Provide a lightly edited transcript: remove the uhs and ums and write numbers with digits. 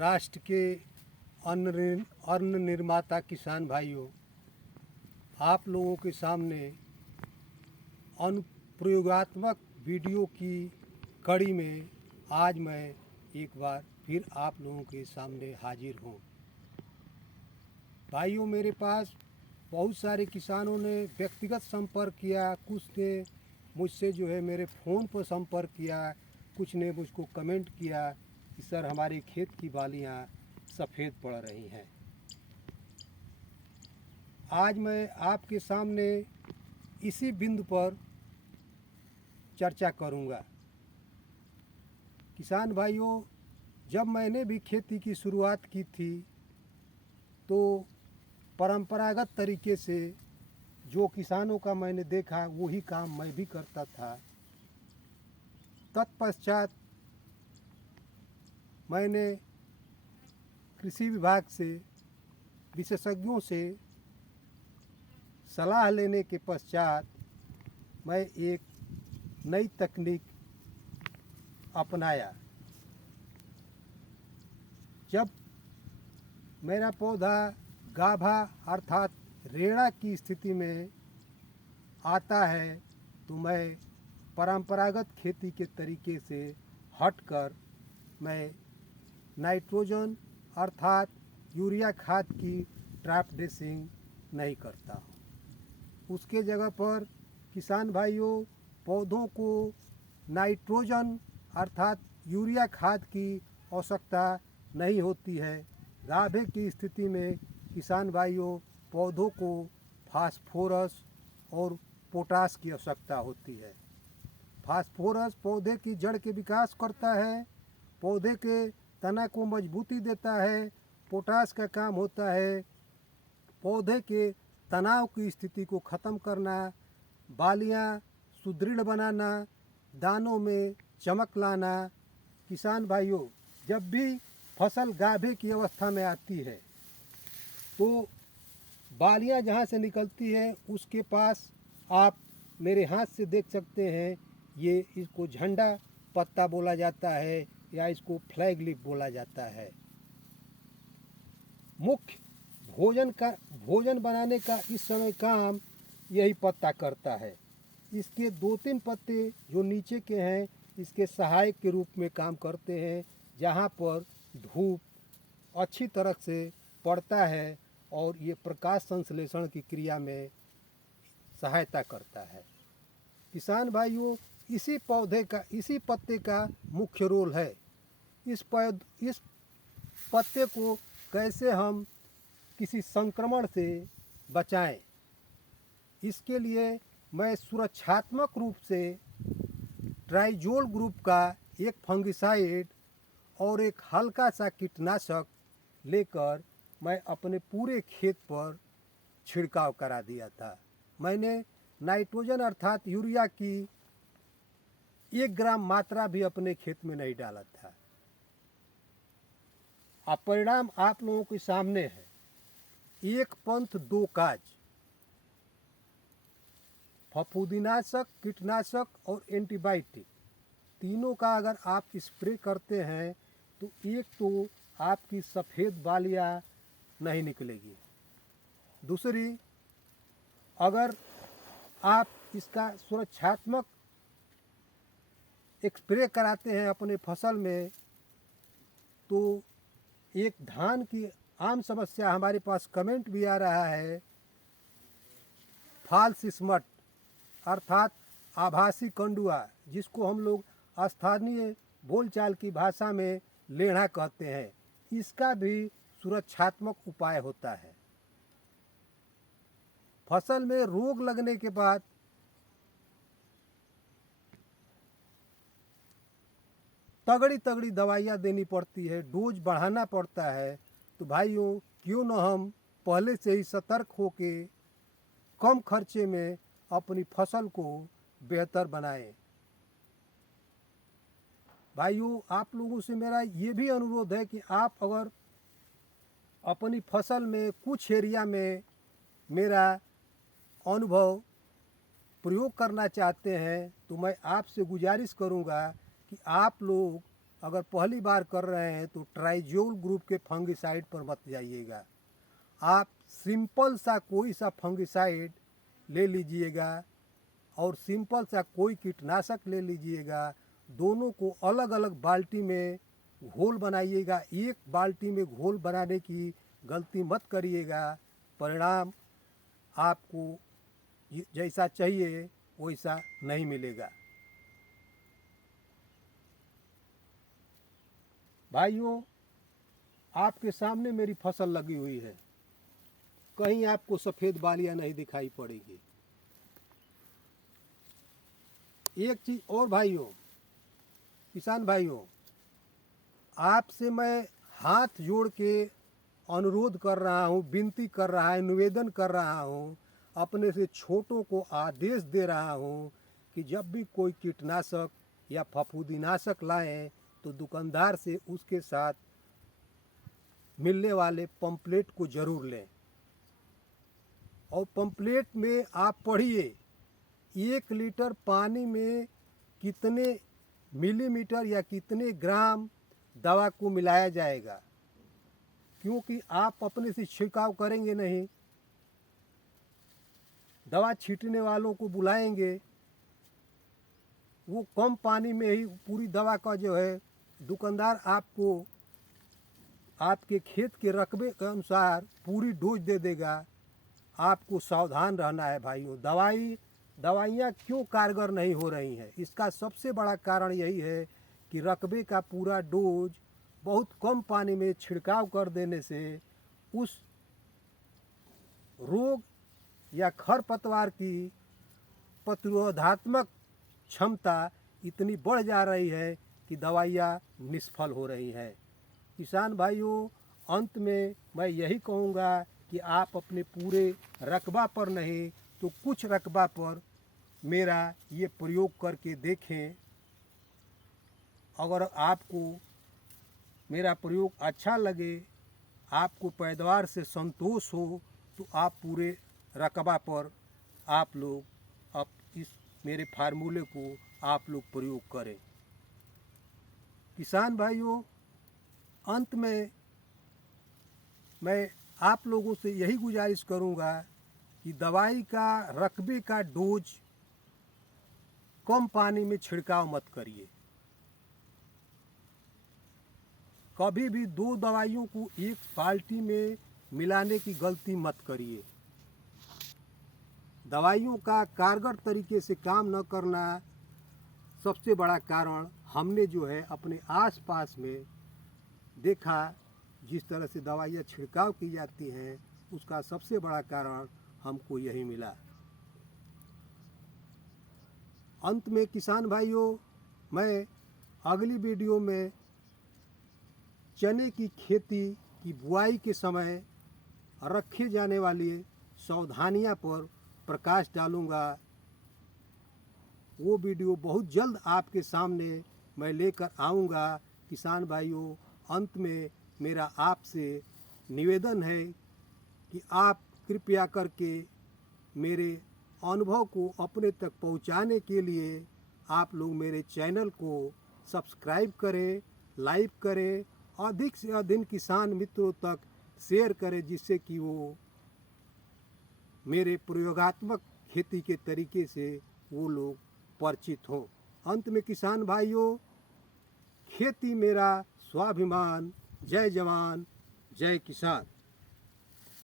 राष्ट्र के अन्न निर्माता किसान भाइयों, आप लोगों के सामने अनुप्रयोगात्मक वीडियो की कड़ी में आज मैं एक बार फिर आप लोगों के सामने हाजिर हूँ। भाइयों, मेरे पास बहुत सारे किसानों ने व्यक्तिगत संपर्क किया, कुछ ने मुझसे जो है मेरे फ़ोन पर संपर्क किया, कुछ ने मुझको कमेंट किया कि सर हमारे खेत की बालियाँ सफ़ेद पड़ रही हैं। आज मैं आपके सामने इसी बिंदु पर चर्चा करूंगा। किसान भाइयों, जब मैंने भी खेती की शुरुआत की थी तो परंपरागत तरीके से जो किसानों का मैंने देखा वही काम मैं भी करता था। तत्पश्चात मैंने कृषि विभाग से विशेषज्ञों से सलाह लेने के पश्चात मैं एक नई तकनीक अपनाया। जब मेरा पौधा गाभा अर्थात रेड़ा की स्थिति में आता है तो मैं परंपरागत खेती के तरीके से हटकर मैं नाइट्रोजन अर्थात यूरिया खाद की ट्रैप ड्रेसिंग नहीं करता हूँ। उसके जगह पर किसान भाइयों, पौधों को नाइट्रोजन अर्थात यूरिया खाद की आवश्यकता नहीं होती है। गाभे की स्थिति में किसान भाइयों, पौधों को फास्फोरस और पोटास की आवश्यकता होती है। फास्फोरस पौधे की जड़ के विकास करता है, पौधे के तना को मजबूती देता है। पोटास का काम होता है पौधे के तनाव की स्थिति को ख़त्म करना, बालियाँ सुदृढ़ बनाना, दानों में चमक लाना। किसान भाइयों, जब भी फसल गाभे की अवस्था में आती है तो बालियाँ जहाँ से निकलती हैं उसके पास आप मेरे हाथ से देख सकते हैं, ये इसको झंडा पत्ता बोला जाता है या इसको फ्लैग लीफ बोला जाता है। मुख्य भोजन बनाने का इस समय काम यही पत्ता करता है। इसके 2-3 पत्ते जो नीचे के हैं इसके सहायक के रूप में काम करते हैं, जहाँ पर धूप अच्छी तरह से पड़ता है और ये प्रकाश संश्लेषण की क्रिया में सहायता करता है। किसान भाइयों, इसी पत्ते का मुख्य रोल है। इस पत्ते को कैसे हम किसी संक्रमण से बचाएं, इसके लिए मैं सुरक्षात्मक रूप से ट्राइजोल ग्रुप का एक फंगिसाइड और एक हल्का सा कीटनाशक लेकर मैं अपने पूरे खेत पर छिड़काव करा दिया था। मैंने नाइट्रोजन अर्थात यूरिया की 1 ग्राम मात्रा भी अपने खेत में नहीं डाला था। अब परिणाम आप लोगों के सामने है। 1 पंथ 2 काज। फफूंदीनाशक, कीटनाशक और एंटीबायोटिक तीनों का अगर आप स्प्रे करते हैं तो एक तो आपकी सफ़ेद बालियाँ नहीं निकलेगी, दूसरी अगर आप इसका सुरक्षात्मक स्प्रे कराते हैं अपने फसल में तो एक धान की आम समस्या हमारे पास कमेंट भी आ रहा है, फॉल्स स्मट अर्थात आभासी कंडुआ, जिसको हम लोग स्थानीय बोलचाल की भाषा में लेढ़ा कहते हैं। इसका भी सुरक्षात्मक उपाय होता है। फसल में रोग लगने के बाद तगड़ी दवाइयाँ देनी पड़ती है, डोज बढ़ाना पड़ता है। तो भाइयों, क्यों न हम पहले से ही सतर्क होके कम खर्चे में अपनी फसल को बेहतर बनाएं। भाइयों, आप लोगों से मेरा ये भी अनुरोध है कि आप अगर अपनी फसल में कुछ एरिया में मेरा अनुभव प्रयोग करना चाहते हैं तो मैं आपसे गुजारिश करूंगा कि आप लोग अगर पहली बार कर रहे हैं तो ट्राइजोल ग्रुप के फंगिसाइड पर मत जाइएगा। आप सिंपल सा कोई सा फंगिसाइड ले लीजिएगा और सिंपल सा कोई कीटनाशक ले लीजिएगा। दोनों को अलग अलग बाल्टी में घोल बनाइएगा। एक बाल्टी में घोल बनाने की गलती मत करिएगा। परिणाम आपको जैसा चाहिए वैसा नहीं मिलेगा। भाइयों, आपके सामने मेरी फसल लगी हुई है, कहीं आपको सफ़ेद बालियां नहीं दिखाई पड़ेगी। एक चीज़ और भाइयों, किसान भाइयों, आपसे मैं हाथ जोड़ के अनुरोध कर रहा हूँ, विनती कर रहा है, निवेदन कर रहा हूँ, अपने से छोटों को आदेश दे रहा हूँ कि जब भी कोई कीटनाशक या फफूंदीनाशक लाएं तो दुकानदार से उसके साथ मिलने वाले पंपलेट को ज़रूर लें। और पंपलेट में आप पढ़िए 1 लीटर पानी में कितने मिलीमीटर या कितने ग्राम दवा को मिलाया जाएगा, क्योंकि आप अपने से छिड़काव करेंगे नहीं, दवा छींटने वालों को बुलाएंगे, वो कम पानी में ही पूरी दवा का जो है दुकानदार आपको आपके खेत के रकबे के अनुसार पूरी डोज दे देगा। आपको सावधान रहना है भाइयों। दवाइयाँ क्यों कारगर नहीं हो रही हैं, इसका सबसे बड़ा कारण यही है कि रकबे का पूरा डोज बहुत कम पानी में छिड़काव कर देने से उस रोग या खरपतवार की प्रतिरोधात्मक क्षमता इतनी बढ़ जा रही है कि दवाइयाँ निष्फल हो रही हैं। किसान भाइयों, अंत में मैं यही कहूँगा कि आप अपने पूरे रकबा पर नहीं तो कुछ रकबा पर मेरा ये प्रयोग करके देखें। अगर आपको मेरा प्रयोग अच्छा लगे, आपको पैदावार से संतोष हो, तो आप पूरे रकबा पर आप लोग अब इस मेरे फार्मूले को आप लोग प्रयोग करें। किसान भाइयों, अंत में मैं आप लोगों से यही गुजारिश करूंगा कि दवाई का रकबे का डोज कम पानी में छिड़काव मत करिए। कभी भी 2 दवाइयों को एक बाल्टी में मिलाने की गलती मत करिए। दवाइयों का कारगर तरीके से काम न करना सबसे बड़ा कारण हमने जो है अपने आसपास में देखा। जिस तरह से दवाइयाँ छिड़काव की जाती हैं उसका सबसे बड़ा कारण हमको यही मिला। अंत में किसान भाइयों, मैं अगली वीडियो में चने की खेती की बुआई के समय रखे जाने वाली सावधानियां पर प्रकाश डालूंगा। वो वीडियो बहुत जल्द आपके सामने मैं लेकर आऊँगा। किसान भाइयों, अंत में मेरा आपसे निवेदन है कि आप कृपया करके मेरे अनुभव को अपने तक पहुंचाने के लिए आप लोग मेरे चैनल को सब्सक्राइब करें, लाइक करें, अधिक से अधिक किसान मित्रों तक शेयर करें, जिससे कि वो मेरे प्रयोगात्मक खेती के तरीके से वो लोग परिचित हों। अंत में किसान भाइयों, खेती मेरा स्वाभिमान। जय जवान, जय किसान।